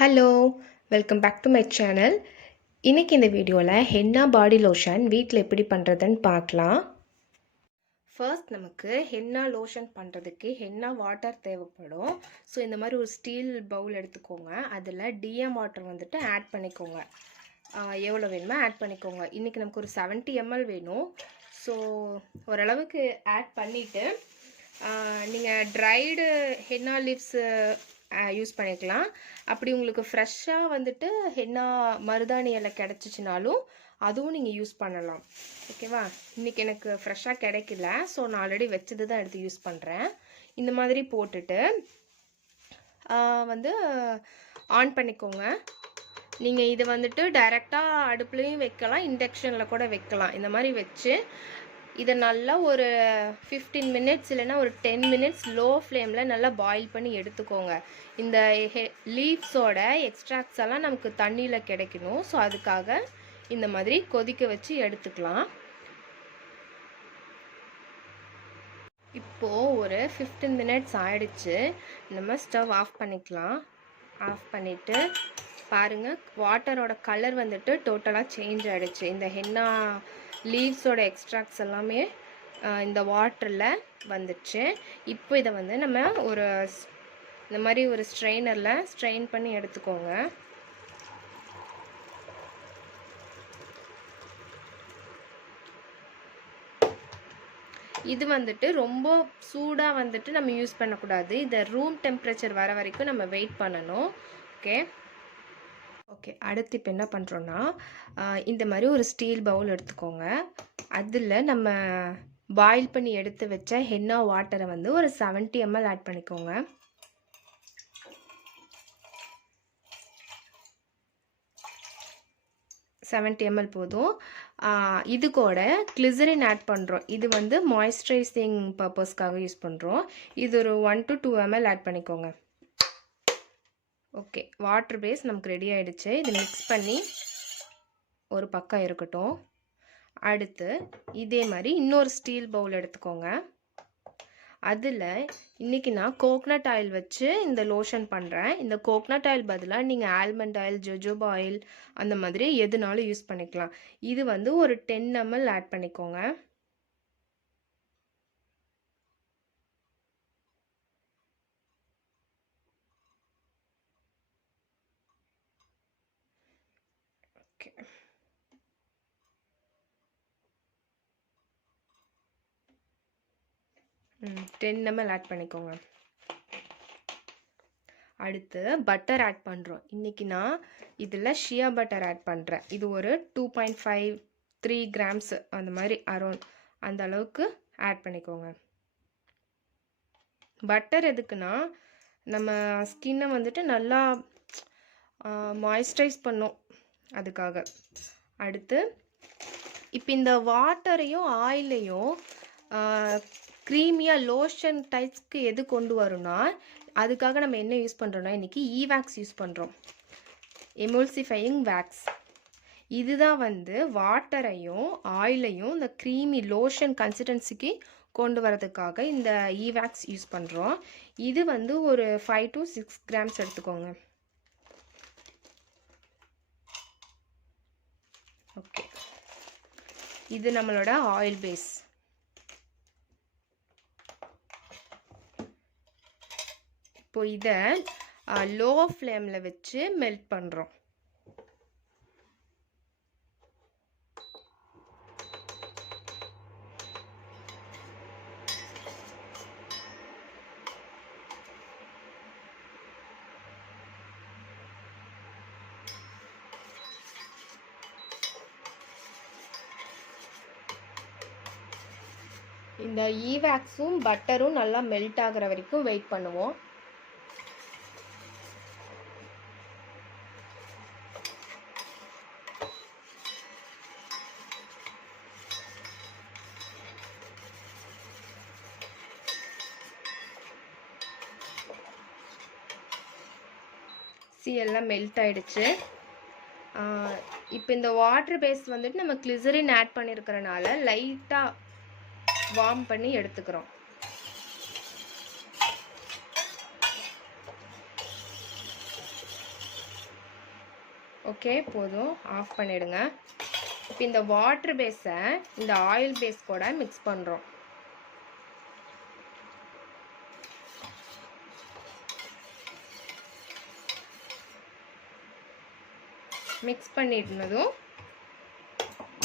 Hello, welcome back to my channel. இன்றைக்கி இந்த வீடியோவில் ஹென்னா பாடி லோஷன் வீட்டில் எப்படி பண்ணுறதுன்னு பார்க்கலாம். ஃபர்ஸ்ட் நமக்கு ஹென்னா லோஷன் பண்ணுறதுக்கு ஹென்னா வாட்டர் தேவைப்படும். ஸோ இந்த மாதிரி ஒரு ஸ்டீல் பவுல் எடுத்துக்கோங்க. அதில் டிஎம் வாட்டர் வந்துட்டு ஆட் பண்ணிக்கோங்க. எவ்வளோ வேணுமோ ஆட் பண்ணிக்கோங்க. இன்றைக்கி நமக்கு ஒரு 70 ml வேணும். ஸோ ஓரளவுக்கு ஆட் பண்ணிவிட்டு நீங்கள் ட்ரைடு ஹென்னா லீவ்ஸு யூஸ் பண்ணிக்கலாம். அப்படி உங்களுக்கு ஃப்ரெஷ்ஷாக வந்துட்டு ஹென்னா மருதாணி இலை கிடச்சிச்சினாலும் அதுவும் நீங்கள் யூஸ் பண்ணலாம். ஓகேவா? இன்றைக்கி எனக்கு ஃப்ரெஷ்ஷாக கிடைக்கல. ஸோ நான் ஆல்ரெடி வச்சது தான் எடுத்து யூஸ் பண்ணுறேன். இந்த மாதிரி போட்டுட்டு வந்து ஆன் பண்ணிக்கோங்க. நீங்கள் இதை வந்துட்டு டைரெக்டாக அடுப்புலையும் வைக்கலாம், இண்டக்ஷனில் கூட வைக்கலாம். இந்த மாதிரி வச்சு இதை நல்லா ஒரு 15 மினிட்ஸ் இல்லைன்னா ஒரு 10 மினிட்ஸ் லோ ஃப்ளேமில் நல்லா பாயில் பண்ணி எடுத்துக்கோங்க. இந்த லீவ்ஸோட எக்ஸ்ட்ராக்ட்ஸ் எல்லாம் நமக்கு தண்ணியில் கிடைக்கணும். ஸோ அதுக்காக இந்த மாதிரி கொதிக்க வச்சு எடுத்துக்கலாம். இப்போது ஒரு 15 மினிட்ஸ் ஆயிடுச்சு. நம்ம ஸ்டவ் ஆஃப் பண்ணிக்கலாம். ஆஃப் பண்ணிவிட்டு பாருங்கள், வாட்டரோட கலர் வந்துட்டு டோட்டலாக சேஞ்ச் ஆகிடுச்சு. இந்த ஹென்னா லீவ்ஸோட எக்ஸ்ட்ராக்ட்ஸ் எல்லாமே இந்த வாட்டரில் வந்துடுச்சு. இப்போ இதை வந்து நம்ம ஒரு இந்த மாதிரி ஒரு ஸ்ட்ரெயினரில் ஸ்ட்ரெயின் பண்ணி எடுத்துக்கோங்க. இது வந்துட்டு ரொம்ப சூடாக வந்துட்டு நம்ம யூஸ் பண்ணக்கூடாது. இதை ரூம் டெம்பரேச்சர் வர வரைக்கும் நம்ம வெயிட் பண்ணணும். ஓகே, அடுத்து இப்போ என்ன பண்ணுறோன்னா, இந்த மாதிரி ஒரு ஸ்டீல் பவுல் எடுத்துக்கோங்க. அதில் நம்ம பாயில் பண்ணி எடுத்து வச்ச ஹென்னா வாட்டரை வந்து ஒரு 70 ml ஆட் பண்ணிக்கோங்க. போதும். இது கூட கிளிசரின் ஆட் பண்ணுறோம். இது வந்து மாய்ஸ்சரைசிங் பர்பஸ்க்காக யூஸ் பண்ணுறோம். இது ஒரு 1 to 2 ml ஆட் பண்ணிக்கோங்க. ஓகே, வாட்டர் பேஸ் நமக்கு ரெடி ஆகிடுச்சு. இது மிக்ஸ் பண்ணி ஒரு பக்கம் இருக்கட்டும். அடுத்து இதே மாதிரி இன்னொரு ஸ்டீல் பவுல் எடுத்துக்கோங்க. அதில் இன்றைக்கி நான் கோக்னட் ஆயில் வச்சு இந்த லோஷன் பண்ணுறேன். இந்த கோக்னட் ஆயில் பதிலாக நீங்கள் ஆல்மண்ட் ஆயில், ஜோஜோபா ஆயில் அந்த மாதிரி எதுனாலும் யூஸ் பண்ணிக்கலாம். இது வந்து ஒரு 10 ml ஆட் பண்ணிக்கோங்க. ஓகே, 10 ml ஆட் பண்ணிக்கோங்க. அடுத்து பட்டர் ஆட் பண்ணுறோம். இன்றைக்கி நான் இதில் ஷியா பட்டர் ஆட் பண்ணுறேன். இது ஒரு 2.53 grams அந்த மாதிரி அரௌண்ட் அந்த அளவுக்கு ஆட் பண்ணிக்கோங்க. பட்டர் எதுக்குன்னா, நம்ம ஸ்கின்னை வந்துட்டு நல்லா மாய்ஸ்சரைஸ் பண்ணும், அதுக்காக. அடுத்து இப்போ இந்த வாட்டரையும் ஆயிலையும் க்ரீமியாக லோஷன் டைப்ஸ்க்கு எது கொண்டு வரும்னா, அதுக்காக நம்ம என்ன யூஸ் பண்ணுறோன்னா, இன்றைக்கி வேக்ஸ் யூஸ் பண்ணுறோம், எமல்சிஃபையிங் வேக்ஸ். இதுதான் வந்து வாட்டரையும் ஆயிலையும் இந்த க்ரீமி லோஷன் கன்சிஸ்டன்சிக்கு கொண்டு வரதுக்காக இந்த வேக்ஸ் யூஸ் பண்ணுறோம். இது வந்து ஒரு 5 to 6 grams எடுத்துக்கோங்க. ஓகே, இது நம்மளோட ஆயில் பேஸ். இப்போ இதை லோ ஃப்ளேமில் வச்சு மெல்ட் பண்ணுறோம். இந்த வேக்ஸும் பட்டரும் நல்லா மெல்ட் ஆகிற வரைக்கும் வெயிட் பண்ணுவோம். எல்லாம் மெல்ட் ஆயிடுச்சு. இப்போ இந்த வாட்டர் பேஸ் வந்துட்டு நம்ம கிளிசரின் ஆட் பண்ணியிருக்கிறனால லைட்டாக வார்ம் பண்ணி எடுத்துக்கிறோம். ஓகே, போதும். ஆஃப் பண்ணிடுங்க. இப்போ இந்த வாட்டர் பேஸை இந்த ஆயில் பேஸ் கூட மிக்ஸ் பண்ணுறோம். மிக்ஸ் பண்ணிட்டதும்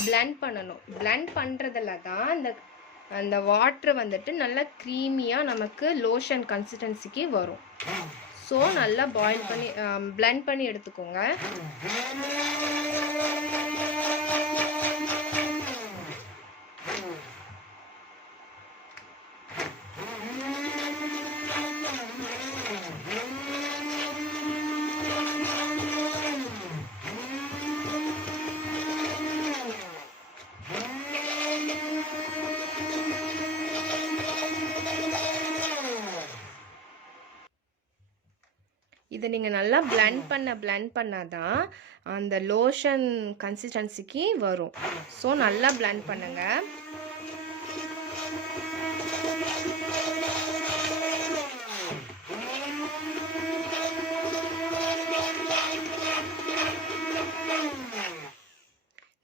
பிளெண்ட் பண்ணணும். பிளெண்ட் பண்ணுறதுல தான் அந்த வாட்டர் வந்துட்டு நல்லா க்ரீமியாக நமக்கு லோஷன் கன்சிஸ்டன்சிக்கு வரும். ஸோ நல்லா பாயில் பண்ணி பிளெண்ட் பண்ணி எடுத்துக்கோங்க. இதை நீங்கள் நல்லா பிளெண்ட் பண்ணாதான் அந்த லோஷன் கன்சிஸ்டன்சிக்கு வரும். ஸோ நல்லா பிளெண்ட் பண்ணுங்க.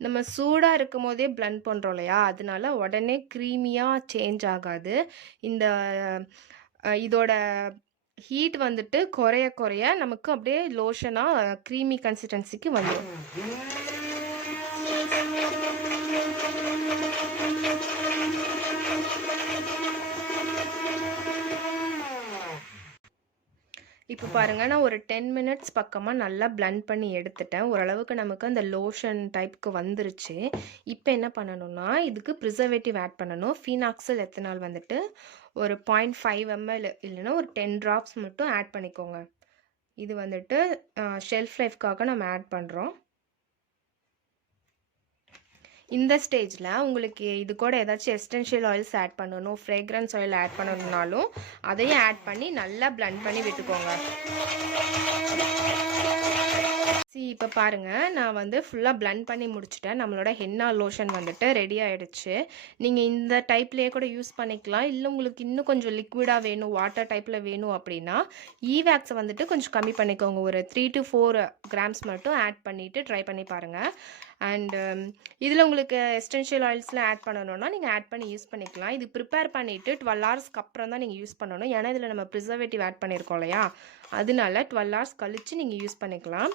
நம்ம சூடாக இருக்கும் போதே பிளெண்ட் பண்ணுறோம் இல்லையா, அதனால உடனே க்ரீமியாக சேஞ்ச் ஆகாது. இதோட ஹீட் வந்துட்டு குறைய குறைய நமக்கு அப்படியே லோஷனாக க்ரீமி கன்சிஸ்டன்சிக்கு வந்துடும். இப்போ பாருங்கள், நான் ஒரு 10 மினிட்ஸ் பக்கமாக நல்லா பிளெண்ட் பண்ணி எடுத்துட்டேன். ஓரளவுக்கு நமக்கு அந்த லோஷன் டைப்புக்கு வந்துருச்சு. இப்போ என்ன பண்ணணும்னா, இதுக்கு ப்ரிசர்வேட்டிவ் ஆட் பண்ணணும். ஃபீனாக்சல் எத்தனால் வந்துட்டு ஒரு 0.5 ml இல்லைன்னா ஒரு 10 ட்ராப்ஸ் மட்டும் ஆட் பண்ணிக்கோங்க. இது வந்துட்டு ஷெல்ஃப் லைஃப்காக நம்ம ஆட் பண்ணுறோம். இந்த ஸ்டேஜில் உங்களுக்கு இது கூட ஏதாச்சும் எசென்ஷியல் ஆயில்ஸ் ஆட் பண்ணணும், ஃப்ரேக்ரன்ஸ் ஆயில் ஆட் பண்ணணும்னாலும் அதையும் ஆட் பண்ணி நல்லா பிளெண்ட் பண்ணி விட்டுக்கோங்க. இப்போ பாருங்கள், நான் வந்து ஃபுல்லாக பிளெண்ட் பண்ணி முடிச்சுட்டேன். நம்மளோட ஹென்னா லோஷன் வந்துட்டு ரெடி ஆகிடுச்சு. நீங்கள் இந்த டைப்லேயே கூட யூஸ் பண்ணிக்கலாம். இல்லை உங்களுக்கு இன்னும் கொஞ்சம் லிக்விடாக வேணும், வாட்டர் டைப்பில் வேணும் அப்படின்னா ஈவேக்ஸை வந்துட்டு கொஞ்சம் கம்மி பண்ணிக்கோங்க. ஒரு 3 to 4 grams மட்டும் ஆட் பண்ணிவிட்டு ட்ரை பண்ணி பாருங்கள். அண்ட் இதில் உங்களுக்கு எசென்ஷியல் ஆயில்ஸ்லாம் ஆட் பண்ணணுன்னா நீங்கள் ஆட் பண்ணி யூஸ் பண்ணிக்கலாம். இது ப்ரிப்பேர் பண்ணிவிட்டு 12 ஹவர்ஸ்க்கு அப்புறம் தான் நீங்கள் யூஸ் பண்ணணும். ஏன்னா இதில் நம்ம ப்ரிசர்வேட்டிவ் ஆட் பண்ணியிருக்கோம் இல்லையா, அதனால 12 ஹவர்ஸ் கழித்து நீங்கள் யூஸ் பண்ணிக்கலாம்.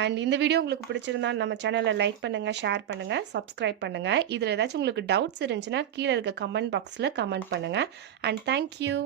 அண்ட் இந்த வீடியோ உங்களுக்கு பிடிச்சிருந்தா நம்ம சேனலை லைக் பண்ணுங்கள், ஷேர் பண்ணுங்கள், சப்ஸ்கிரைப் பண்ணுங்கள். இதில் ஏதாச்சும் உங்களுக்கு டவுட்ஸ் இருந்துச்சுன்னா கீழே இருக்க கமெண்ட் பாக்ஸில் கமெண்ட் பண்ணுங்கள். And thank you.